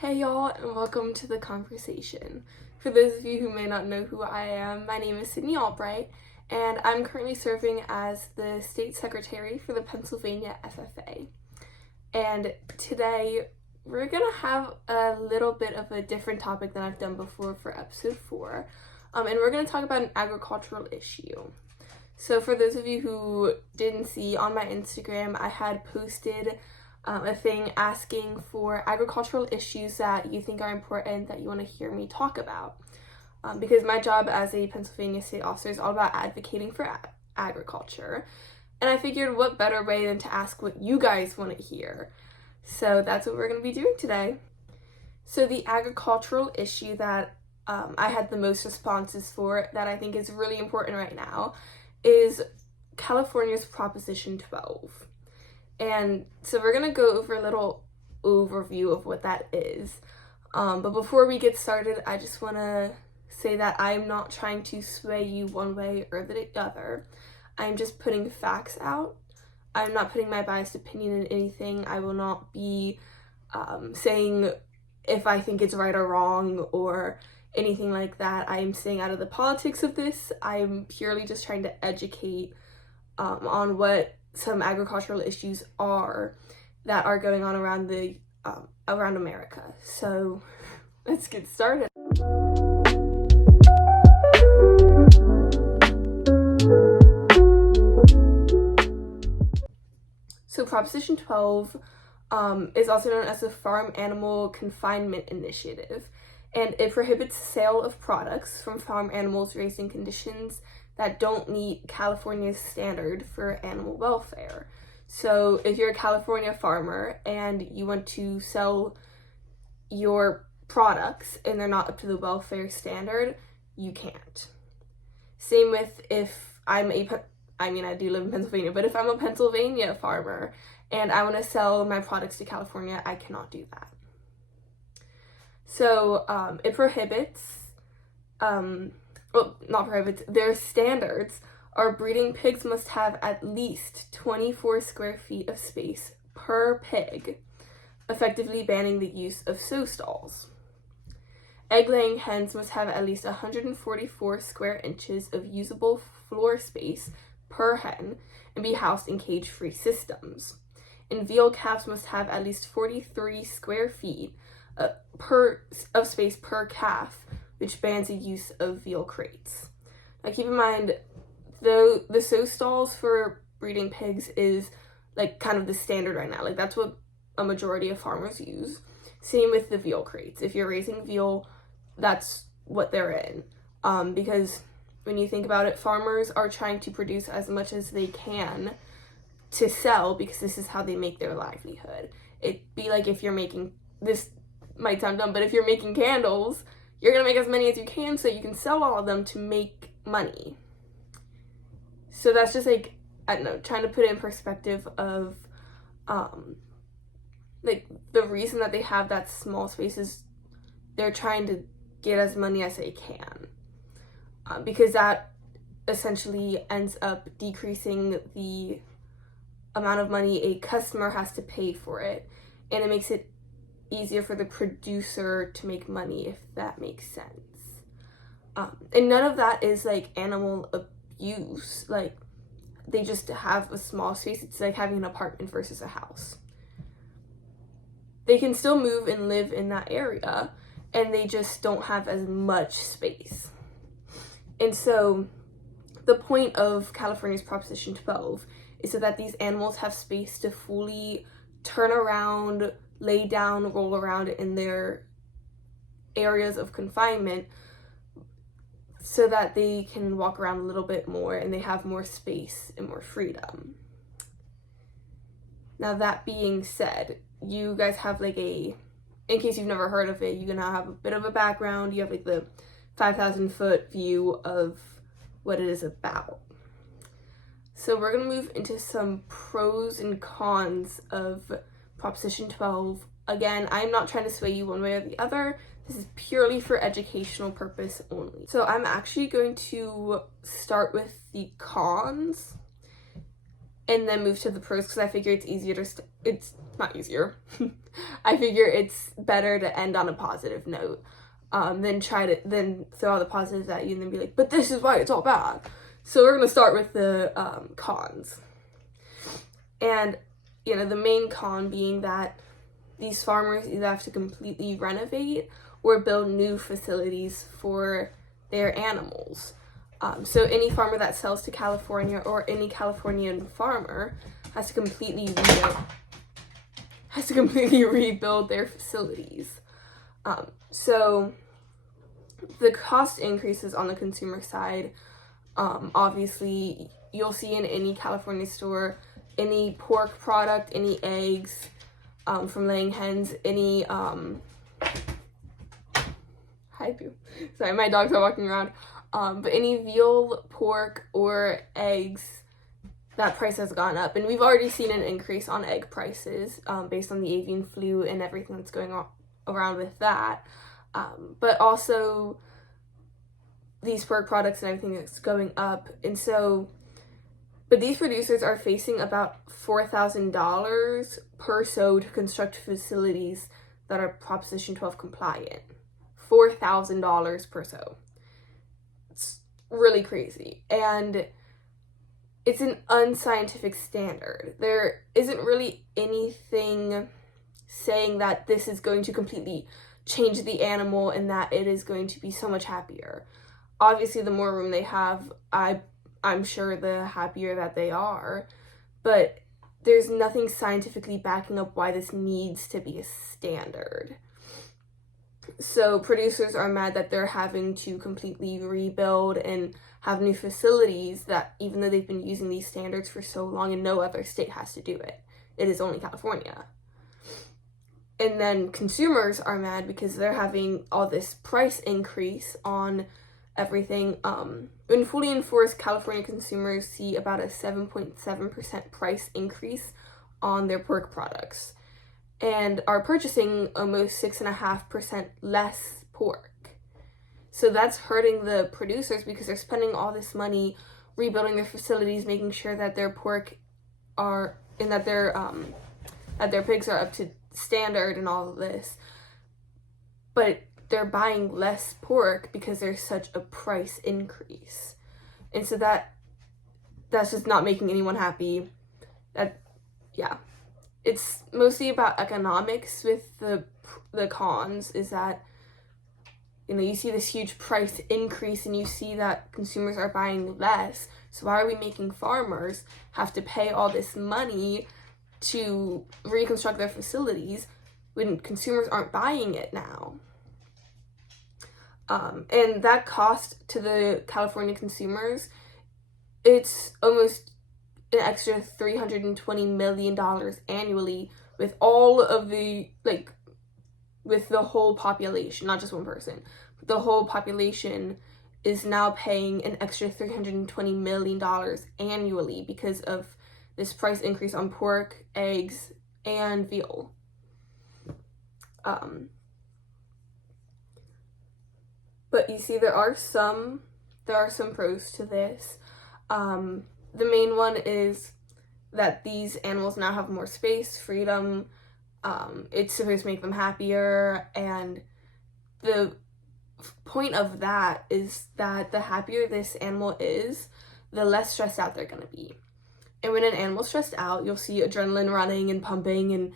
Hey y'all, and welcome to the conversation. For those of you who may not know who I am, my name is Sydney Albright, and I'm currently serving as the State Secretary for the Pennsylvania FFA. And today, we're gonna have a little bit of a different topic than I've done before for episode 4, and we're gonna talk about an agricultural issue. So for those of you who didn't see, on my Instagram, I had posted a thing asking for agricultural issues that you think are important that you want to hear me talk about. Because my job as a Pennsylvania state officer is all about advocating for agriculture. And I figured what better way than to ask what you guys want to hear. So that's what we're going to be doing today. So the agricultural issue that I had the most responses for that I think is really important right now is California's Proposition 12. And so we're going to go over a little overview of what that is. But before we get started, I just want to say that I'm not trying to sway you one way or the other. I'm just putting facts out. I'm not putting my biased opinion in anything. I will not be saying if I think it's right or wrong or anything like that. I am staying out of the politics of this. I'm purely just trying to educate on what some agricultural issues are that are going on around around America. So let's get started. So Proposition 12 is also known as the Farm Animal Confinement Initiative, and it prohibits sale of products from farm animals raised in conditions that don't meet California's standard for animal welfare. So if you're a California farmer and you want to sell your products and they're not up to the welfare standard, you can't. Same with if I do live in Pennsylvania, but if I'm a Pennsylvania farmer and I want to sell my products to California, I cannot do that. So it prohibits, their standards are breeding pigs must have at least 24 square feet of space per pig, effectively banning the use of sow stalls. Egg-laying hens must have at least 144 square inches of usable floor space per hen and be housed in cage-free systems. And veal calves must have at least 43 square feet of space per calf, which bans the use of veal crates. Now keep in mind, the sow stalls for breeding pigs is like kind of the standard right now. Like that's what a majority of farmers use. Same with the veal crates. If you're raising veal, that's what they're in. Because when you think about it, farmers are trying to produce as much as they can to sell because this is how they make their livelihood. It'd be like if you're making, this might sound dumb, but if you're making candles, you're going to make as many as you can so you can sell all of them to make money. So that's just like, I don't know, trying to put it in perspective of like the reason that they have that small space is they're trying to get as money as they can. Because that essentially ends up decreasing the amount of money a customer has to pay for it. And it makes it easier for the producer to make money, if that makes sense. And none of that is like animal abuse. Like they just have a small space. It's like having an apartment versus a house. They can still move and live in that area, and they just don't have as much space. And so the point of California's Proposition 12 is so that these animals have space to fully turn around, lay down, roll around in their areas of confinement so that they can walk around a little bit more and they have more space and more freedom. Now that being said, you guys have like in case you've never heard of it, you now have a bit of a background. You have like the 5,000 foot view of what it is about. So we're going to move into some pros and cons of Proposition 12. Again, I'm not trying to sway you one way or the other. This is purely for educational purpose only. So I'm actually going to start with the cons. and then move to the pros because I figure it's easier to it's not easier. I figure it's better to end on a positive note than throw all the positives at you and then be like, but this is why it's all bad. So we're gonna start with the cons. And the main con being that these farmers either have to completely renovate or build new facilities for their animals. So any farmer that sells to California or any Californian farmer has to completely rebuild their facilities. So the cost increases on the consumer side. Obviously, you'll see in any California store, any pork product, any eggs from laying hens, any sorry, my dogs are walking around. But any veal, pork, or eggs, that price has gone up. And we've already seen an increase on egg prices based on the avian flu and everything that's going on around with that. But also these pork products and everything that's going up. And so, but these producers are facing about $4,000 per sow to construct facilities that are Proposition 12 compliant. $4,000 per sow. It's really crazy. And it's an unscientific standard. There isn't really anything saying that this is going to completely change the animal and that it is going to be so much happier. Obviously, the more room they have, I'm sure the happier that they are. But there's nothing scientifically backing up why this needs to be a standard. So producers are mad that they're having to completely rebuild and have new facilities that even though they've been using these standards for so long and no other state has to do it. It is only California. And then consumers are mad because they're having all this price increase on everything. When fully enforced, California consumers see about a 7.7% price increase on their pork products and are purchasing almost 6.5% less pork. So that's hurting the producers because they're spending all this money rebuilding their facilities, making sure that their pork that their pigs are up to standard and all of this. But they're buying less pork because there's such a price increase. And so that's just not making anyone happy. It's mostly about economics with the cons is that you see this huge price increase and you see that consumers are buying less. So why are we making farmers have to pay all this money to reconstruct their facilities when consumers aren't buying it now? And that cost to the California consumers, it's almost an extra $320 million annually with all of the, with the whole population, not just one person. The whole population is now paying an extra $320 million annually because of this price increase on pork, eggs, and veal. But you see, there are some pros to this. The main one is that these animals now have more space, freedom. It's supposed to make them happier, and the point of that is that the happier this animal is, the less stressed out they're going to be. And when an animal's stressed out, you'll see adrenaline running and pumping, and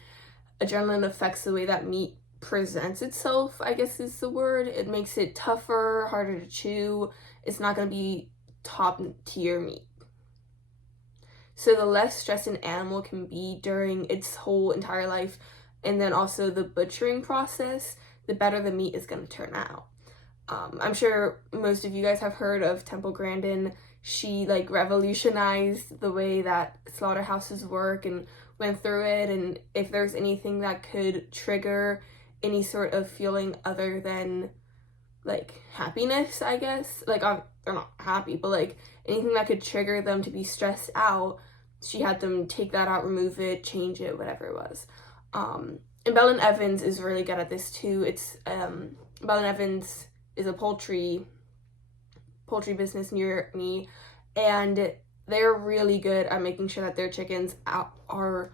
adrenaline affects the way that meat presents itself, I guess is the word. It makes it tougher, harder to chew. It's not going to be top tier meat. So the less stressed an animal can be during its whole entire life, and then also the butchering process, the better the meat is going to turn out. I'm sure most of you guys have heard of Temple Grandin. She revolutionized the way that slaughterhouses work and went through it, and if there's anything that could trigger any sort of feeling other than happiness, I guess, they're not happy, but anything that could trigger them to be stressed out, she had them take that out, remove it, change it, whatever it was. And Bell & Evans is really good at this too. It's Bell & Evans is a poultry business near me, and they're really good at making sure that their chickens are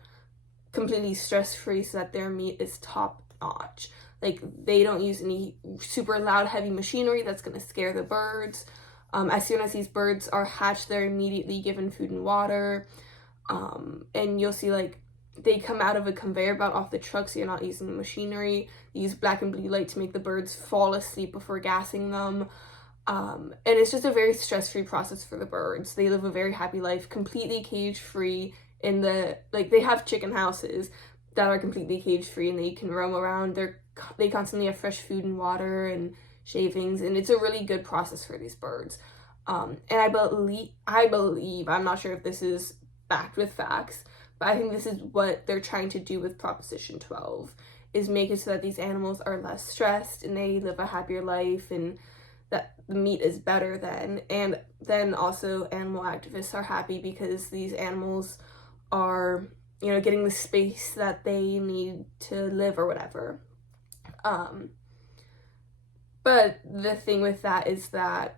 completely stress-free so that their meat is top notch. Like, they don't use any super loud, heavy machinery that's going to scare the birds. As soon as these birds are hatched, they're immediately given food and water. And you'll see, like, they come out of a conveyor belt off the truck, so you're not using machinery. You use black and blue light to make the birds fall asleep before gassing them. And it's just a very stress-free process for the birds. They live a very happy life, completely cage-free. They have chicken houses that are completely cage-free, and they can roam around. They constantly have fresh food and water and shavings, and it's a really good process for these birds. And I believe, I'm not sure if this is backed with facts, but I think this is what they're trying to do with Proposition 12, is make it so that these animals are less stressed and they live a happier life, and that the meat is better then. And then also animal activists are happy because these animals are, getting the space that they need to live or whatever. But the thing with that is that,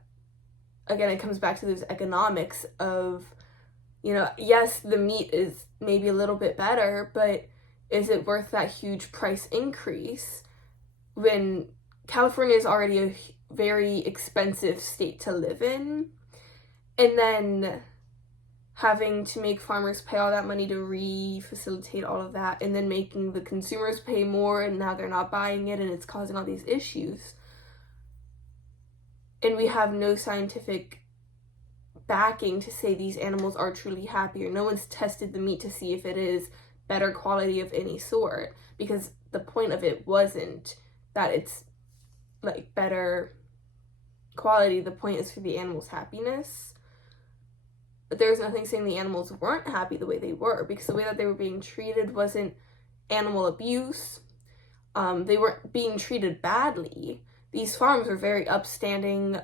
again, it comes back to those economics of, yes, the meat is maybe a little bit better, but is it worth that huge price increase when California is already a very expensive state to live in? And then having to make farmers pay all that money to re-facilitate all of that, and then making the consumers pay more, and now they're not buying it, and it's causing all these issues. And we have no scientific backing to say these animals are truly happier. No one's tested the meat to see if it is better quality of any sort, because the point of it wasn't that it's like better quality. The point is for the animals' happiness. But there's nothing saying the animals weren't happy the way they were, because the way that they were being treated wasn't animal abuse. They weren't being treated badly. These farms were very upstanding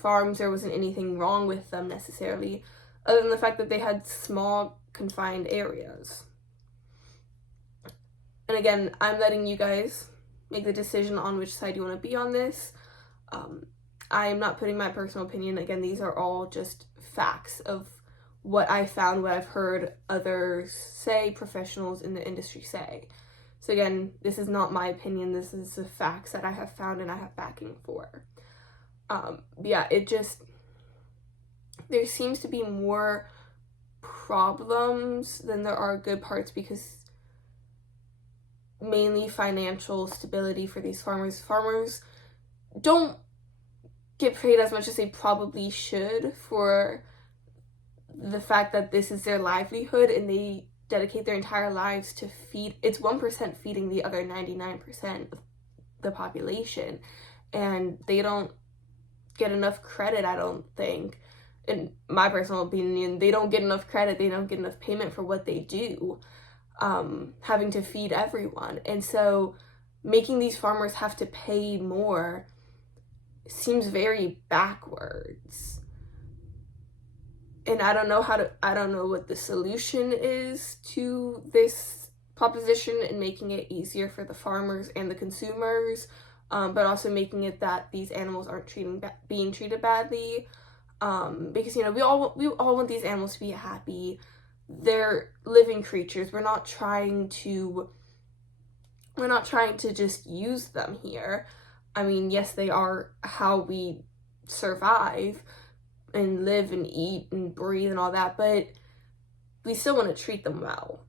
farms. There wasn't anything wrong with them necessarily, other than the fact that they had small, confined areas. And again, I'm letting you guys make the decision on which side you want to be on this. I am not putting my personal opinion. Again, these are all just facts of what I found, what I've heard others say, professionals in the industry say. So again, this is not my opinion. This is the facts that I have found and I have backing for. Yeah, there seems to be more problems than there are good parts, because mainly financial stability for these farmers. Farmers don't get paid as much as they probably should for the fact that this is their livelihood, and they dedicate their entire lives to feed. It's 1% feeding the other 99% of the population, and they don't get enough credit, I don't think. In my personal opinion, they don't get enough credit, they don't get enough payment for what they do, having to feed everyone. And so making these farmers have to pay more seems very backwards. And I don't know what the solution is to this proposition, and making it easier for the farmers and the consumers, but also making it that these animals aren't being treated badly, because we all want these animals to be happy. They're living creatures. We're not trying to just use them here. I mean, yes, they are how we survive and live and eat and breathe and all that, but we still want to treat them well.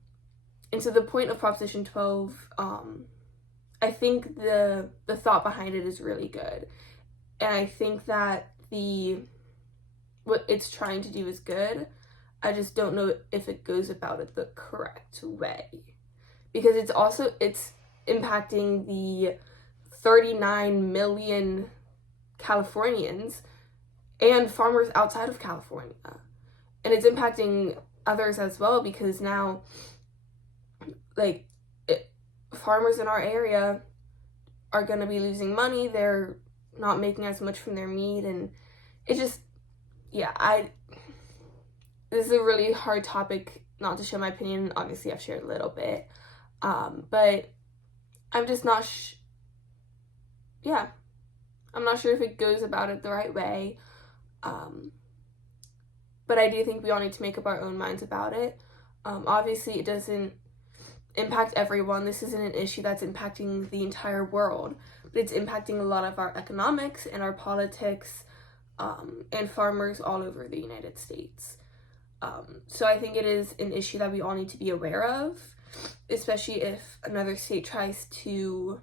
And so the point of Proposition 12, I think the thought behind it is really good. And I think that what it's trying to do is good. I just don't know if it goes about it the correct way. Because it's impacting the 39 million Californians and farmers outside of California. And it's impacting others as well, because now, farmers in our area are going to be losing money. They're not making as much from their meat, and it just, this is a really hard topic not to share my opinion. Obviously, I've shared a little bit, but I'm just not, I'm not sure if it goes about it the right way. but I do think we all need to make up our own minds about it. Obviously, it doesn't impact everyone. This isn't an issue that's impacting the entire world, but it's impacting a lot of our economics and our politics, and farmers all over the United States. So I think it is an issue that we all need to be aware of, especially if another state tries to,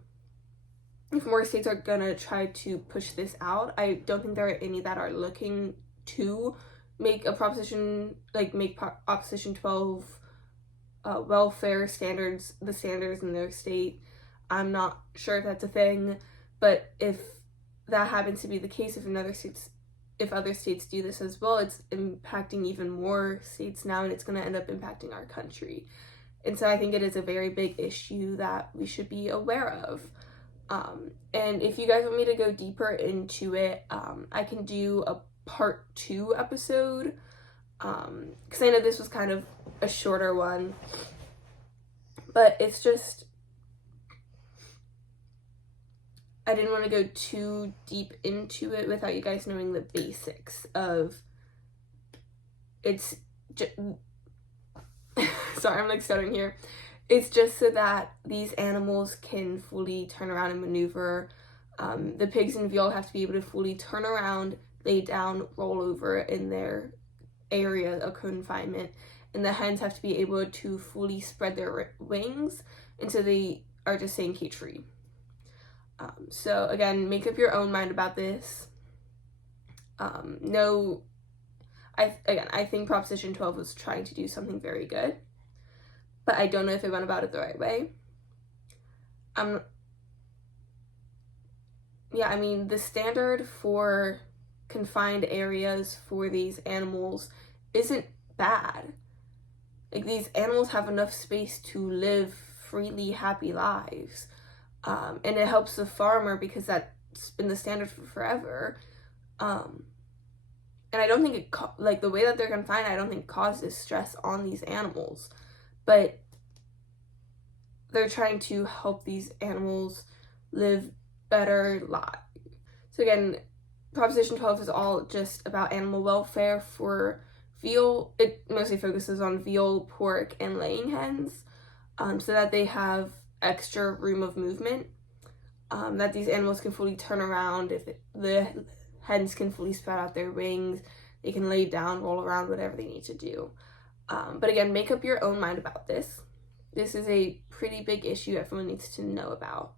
if more states are gonna try to push this out. I don't think there are any that are looking to make a proposition, like make Proposition 12 welfare standards the standards in their state. I'm not sure if that's a thing, but if that happens to be the case, if other states do this as well, it's impacting even more states now, and it's going to end up impacting our country. And so I think it is a very big issue that we should be aware of. And if you guys want me to go deeper into it, I can do a part 2 episode, because I know this was kind of a shorter one, but it's just, I didn't want to go too deep into it without you guys knowing the basics of sorry, I'm like stuttering here. It's just so that these animals can fully turn around and maneuver. The pigs and veal have to be able to fully turn around, lay down, roll over in their area of confinement, and the hens have to be able to fully spread their wings, and so they are just staying cage free. So again, make up your own mind about this. I think Proposition 12 was trying to do something very good, but I don't know if it went about it the right way. The standard for confined areas for these animals isn't bad. Like, these animals have enough space to live freely, happy lives. And it helps the farmer because that's been the standard for forever. And I don't think the way that they're confined, I don't think causes stress on these animals. But they're trying to help these animals live better lives. So again, Proposition 12 is all just about animal welfare for veal. It mostly focuses on veal, pork, and laying hens, so that they have extra room of movement, that these animals can fully turn around. If the hens can fully spread out their wings, they can lay down, roll around, whatever they need to do. But again, make up your own mind about this. This is a pretty big issue everyone needs to know about.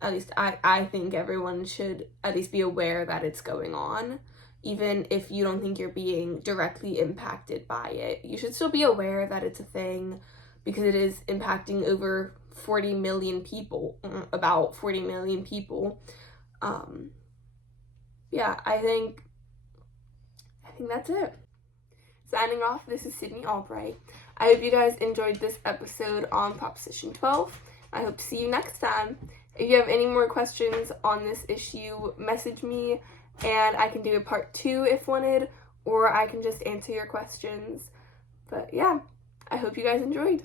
At least I think everyone should at least be aware that it's going on. Even if you don't think you're being directly impacted by it, you should still be aware that it's a thing, because it is impacting over 40 million people, about 40 million people. I think that's it. Signing off, this is Sydney Albright. I hope you guys enjoyed this episode on Proposition 12. I hope to see you next time. If you have any more questions on this issue, message me, and I can do a part 2 if wanted, or I can just answer your questions. But yeah, I hope you guys enjoyed.